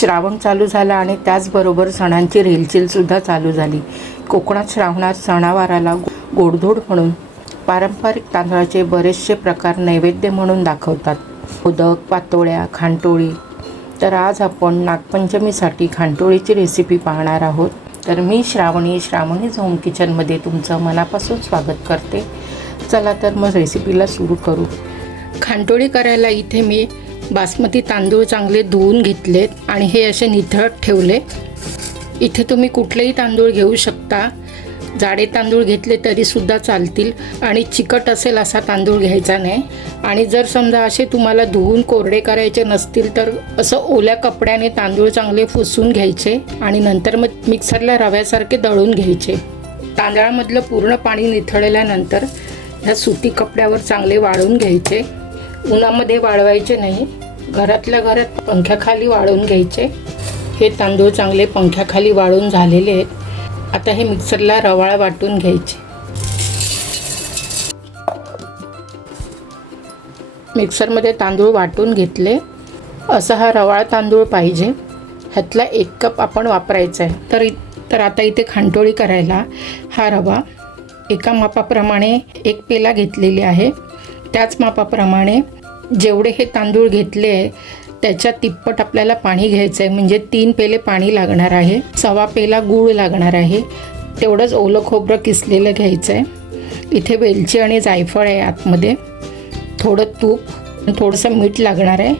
श्रावण चालू झाला आणि त्याचबरोबर सणांची रेलचेलसुद्धा चालू झाली. कोकणात श्रावणात सणावाराला गोडधोड म्हणून पारंपरिक तांदळाचे बरेचसे प्रकार नैवेद्य म्हणून दाखवतात. उदक पातोळ्या खांटोळी तर आज आपण नागपंचमीसाठी खांटोळीची रेसिपी पाहणार आहोत. तर मी श्रावणी श्रावणीज होम किचनमध्ये तुमचं मनापासून स्वागत करते. चला तर मग रेसिपीला सुरू करू. खांटोळी करायला इथे मी बासमती तांदूळ चांगले धुवून घेतलेत आणि हे असे निथळत ठेवले. इथे तुम्ही कुठलेही तांदूळ घेऊ शकता. जाडे तांदूळ घेतले तरीसुद्धा चालतील आणि चिकट असेल असा तांदूळ घ्यायचा नाही. आणि जर समजा असे तुम्हाला धुवून कोरडे करायचे नसतील तर असं ओल्या कपड्याने तांदूळ चांगले पुसून घ्यायचे आणि नंतर मग मिक्सरला रव्यासारखे दळून घ्यायचे. तांदळामधलं पूर्ण पाणी निथळल्यानंतर ह्या सुती कपड्यावर चांगले वाळून घ्यायचे. उन्हामध्ये वाळवायचे नाही. घरातल्या घरात पंख्याखाली वाळून घ्यायचे. हे तांदूळ चांगले पंख्याखाली वाळून झालेले आहेत. आता हे मिक्सरला रवाळ वाटून घ्यायचे. मिक्सरमध्ये तांदूळ वाटून घेतले. असा हा रवाळ तांदूळ पाहिजे. ह्यातला एक कप आपण वापरायचा आहे. तर इ- तर आता इथे खांटोळी करायला हा रवा एका मापाप्रमाणे एक पेला घेतलेली आहे. त्याच मापाप्रमाणे जेवढे हे तांदूळ घेतले त्याच्या तिप्पट आपल्याला पाणी घ्यायचं आहे म्हणजे तीन पेले पाणी लागणार आहे सवा पेला गूळ लागणार आहे. तेवढंच ओलं खोबरं किसलेलं घ्यायचं आहे इथे वेलची आणि जायफळ आहे आतमध्ये. थोडं तूप थोडंसं मीठ लागणार आहे.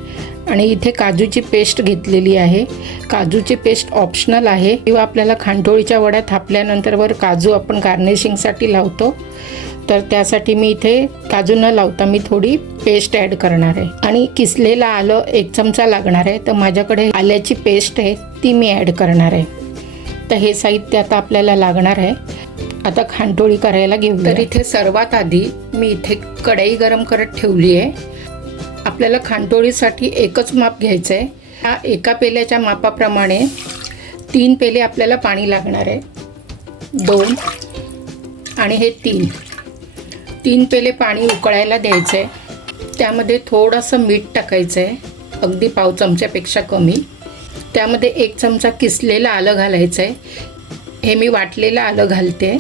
आणि इथे काजूची पेस्ट घेतलेली आहे. काजूची पेस्ट ऑप्शनल आहे. किंवा आपल्याला खांडोळीच्या वड्या थापल्यानंतर वर काजू आपण गार्निशिंगसाठी लावतो. तर त्यासाठी मी इथे काजू न लावता मी थोडी पेस्ट ॲड करणार आहे. आणि किसलेलं आलं एक चमचा लागणार आहे. तर माझ्याकडे आल्याची पेस्ट आहे ती मी ॲड करणार आहे. तर हे साहित्य आता आपल्याला लागणार आहे. आता खांडोळी करायला घेऊ तर इथे सर्वात आधी मी इथे कढई गरम करत ठेवली आहे. आपल्याला खांटोळीसाठी एकच माप घ्यायचं आहे ह्या एका पेल्याच्या मापाप्रमाणे तीन पेले आपल्याला पाणी लागणार आहे. दोन आणि हे तीन. तीन पेले पाणी उकळायला द्यायचं आहे त्यामध्ये थोडंसं मीठ टाकायचं आहे अगदी पाव चमच्यापेक्षा कमी. त्यामध्ये एक चमचा किसलेलं आलं घालायचं आहे हे मी वाटलेलं आलं घालते.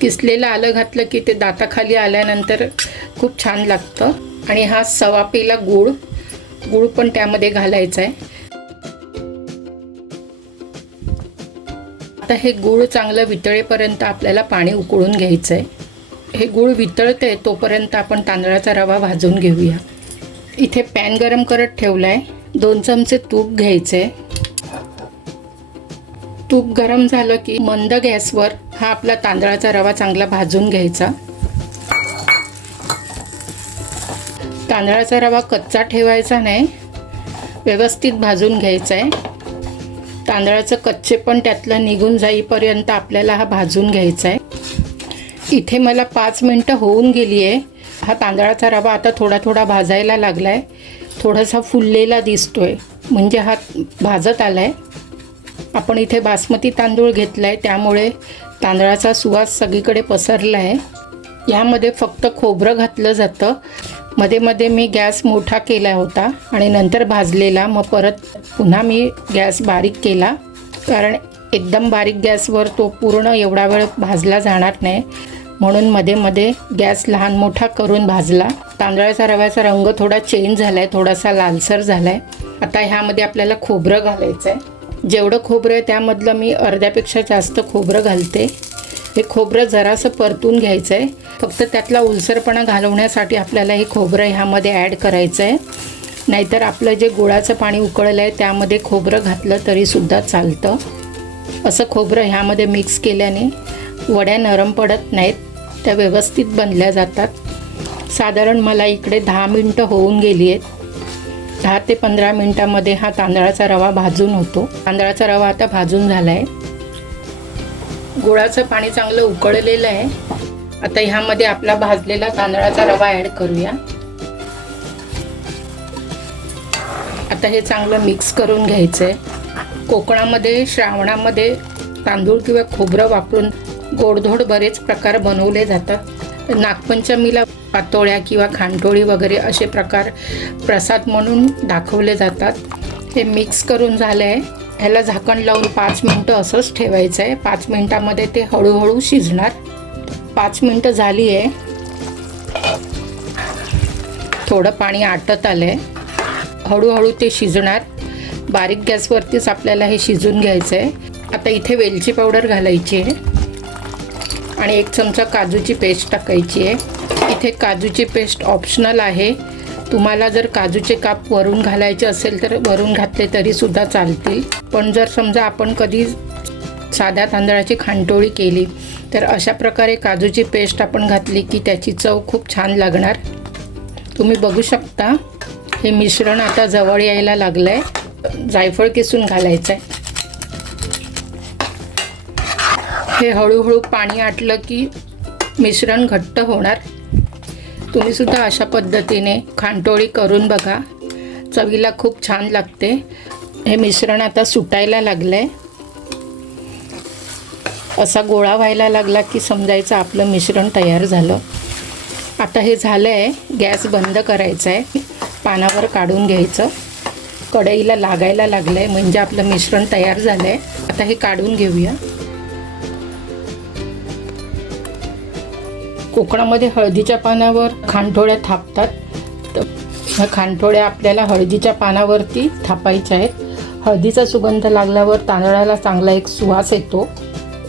किसलेलं आलं घातलं की ते दाताखाली आल्यानंतर खूप छान लागतं. आणि हा सवा पेला गूळ. गूळ पण त्यामध्ये घालायचा आहे आता हे गूळ चांगलं वितळेपर्यंत आपल्याला पाणी उकळून घ्यायचं आहे हे गूळ वितळते तोपर्यंत आपण तांदळाचा रवा भाजून घेऊया. इथे पॅन गरम करत ठेवला आहे दोन चमचे तूप घ्यायचे तूप गरम झालं की मंद गॅसवर हा आपला तांदळाचा रवा चांगला भाजून घ्यायचा. तांदळाचा रवा कच्चा ठेवायचा नाही व्यवस्थित भाजून घ्यायचा आहे. तांदळाचं कच्चे पण त्यातलं निघून जाईपर्यंत आपल्याला हा भाजून घ्यायचा आहे. इथे मला पाच मिनटं होऊन गेली आहे. हा तांदळाचा रवा आता थोडा थोडा भाजायला लागला आहे थोडासा फुललेला दिसतो आहे म्हणजे हा भाजत आला आहे आपण इथे बासमती तांदूळ घेतला आहे त्यामुळे तांदळाचा सुवास सगळीकडे पसरला आहे यामध्ये फक्त खोबरं घातलं जातं. मध्ये मध्ये मी गॅस मोठा केला होता आणि नंतर भाजलेला. मग परत पुन्हा मी गॅस बारीक केला. कारण एकदम बारीक गॅसवर तो पूर्ण एवढा वेळ भाजला जाणार नाही. म्हणून मध्ये मध्ये गॅस लहान मोठा करून भाजला. तांदळाचा रव्याचा रंग थोडा चेंज झाला आहे थोडासा लालसर झाला आहे आता ह्यामध्ये आपल्याला खोबरं घालायचं आहे जेवढं खोबरं आहे त्यामधलं मी अर्ध्यापेक्षा जास्त खोबरं घालते. हे खोबरं जरासं परतून घ्यायचं आहे फक्त त्यातला उलसरपणा घालवण्यासाठी आपल्याला हे खोबरं ह्यामध्ये ॲड करायचं आहे नाहीतर आपलं जे गुळाचं पाणी उकळलं आहे त्यामध्ये खोबरं घातलं तरीसुद्धा चालतं. असं खोबरं ह्यामध्ये मिक्स केल्याने वड्या नरम पडत नाहीत त्या व्यवस्थित बनल्या जातात. साधारण मला इकडे दहा मिनटं होऊन गेली आहेत. दहा ते पंधरा मिनटामध्ये हा तांदळाचा रवा भाजून होतो. तांदळाचा रवा आता भाजून झाला आहे गुळाचं पाणी चांगलं उकळलेलं आहे. आता ह्यामध्ये आपला भाजलेला तांदळाचा रवा ॲड करूया. आता हे चांगलं मिक्स करून घ्यायचं आहे कोकणामध्ये श्रावणामध्ये तांदूळ किंवा खोबरं वापरून गोडधोड बरेच प्रकार बनवले जातात. नागपंचमीला पातोळ्या किंवा खांटोळी वगैरे असे प्रकार प्रसाद म्हणून दाखवले जातात. हे मिक्स करून झालं आहे ह्याला झाकण लावून पाच मिनटं असंच ठेवायचं आहे पाच मिनटामध्ये ते हळूहळू शिजणार. पाच मिनटं झाली आहे. थोडं पाणी आटत आलं आहे हळूहळू ते शिजणार. बारीक गॅसवरतीच आपल्याला हे शिजून घ्यायचं आहे आता इथे वेलची पावडर घालायची आहे. आणि एक चमचा काजूची पेस्ट टाकायची आहे. इथे काजूची पेस्ट ऑप्शनल आहे. तुम्हाला जर काजूचे काप वरून घालायचे असेल तर वरून घातले तरीसुद्धा चालतील. पण जर समजा आपण कधी साध्या तांदळाची खांटोळी केली तर अशा प्रकारे काजूची पेस्ट आपण घातली की त्याची चव खूप छान लागणार. तुम्ही बघू शकता हे मिश्रण आता जवळ यायला लागलं आहे जायफळ किसून घालायचं आहे हे हळूहळू पाणी आटलं की मिश्रण घट्ट होणार. तुम्ही सुद्धा अशा पद्धतीने खांटोळी करून बघा. चवीला खूप छान लागते. हे मिश्रण आता सुटायला लागलं आहे असा गोळा व्हायला लागला की समजायचं आपलं मिश्रण तयार झालं. आता हे झालं आहे गॅस बंद करायचा आहे पानावर काढून घ्यायचं. कढईला लागायला लागलं आहे म्हणजे आपलं मिश्रण तयार झालं आहे आता हे काढून घेऊया. कोकणामध्ये हळदीच्या पानावर खानठोळ्या थापतात. तर ह्या खानठोळ्या आपल्याला हळदीच्या पानावरती थापायच्या आहेत. हळदीचा सुगंध लागल्यावर तांदळाला चांगला एक सुवास येतो.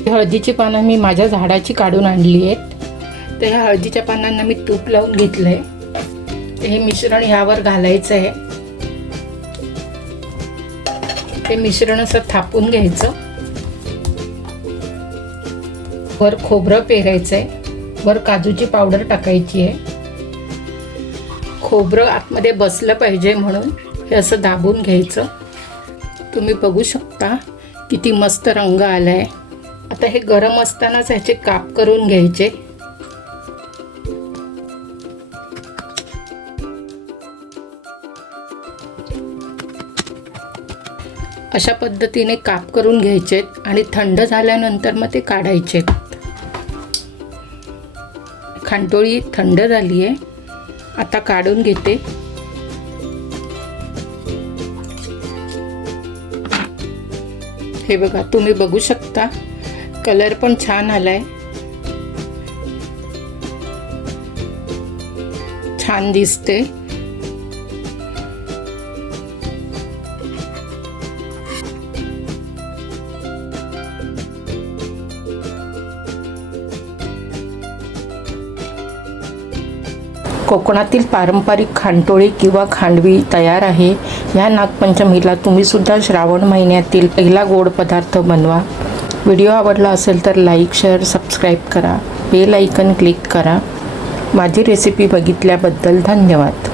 हळदीची पानं मी माझ्या झाडाची काढून आणली आहेत. तर ह्या हळदीच्या पानांना मी तूप लावून घेतलं आहे हे मिश्रण ह्यावर घालायचं आहे ते मिश्रण असं थापून घ्यायचं. वर खोबरं पेरायचं आहे वर काजूची पावडर टाकायची आहे. खोबरं आतमध्ये बसलं पाहिजे म्हणून हे असं दाबून घ्यायचं. तुम्ही बघू शकता किती मस्त रंग आला आहे आता हे गरम असतानाच ह्याचे काप करून घ्यायचे. अशा पद्धतीने काप करून घ्यायचेत आणि थंड झाल्यानंतर मग ते काढायचेत. खांडोळी थंड झाली आहे आता काढून घेते. हे बघा तुम्ही बघू शकता. कलर पण छान आलाय. छान दिसते. कोकणातील पारंपरिक खांटोळी किंवा खांडवी तयार आहे. ह्या नागपंचमीला तुम्हीसुद्धा श्रावण महिन्यातील पहिला गोड पदार्थ बनवा. व्हिडिओ आवडला असेल तर लाईक शेअर सबस्क्राईब करा. बेल ऐकन क्लिक करा. माझी रेसिपी बघितल्याबद्दल धन्यवाद.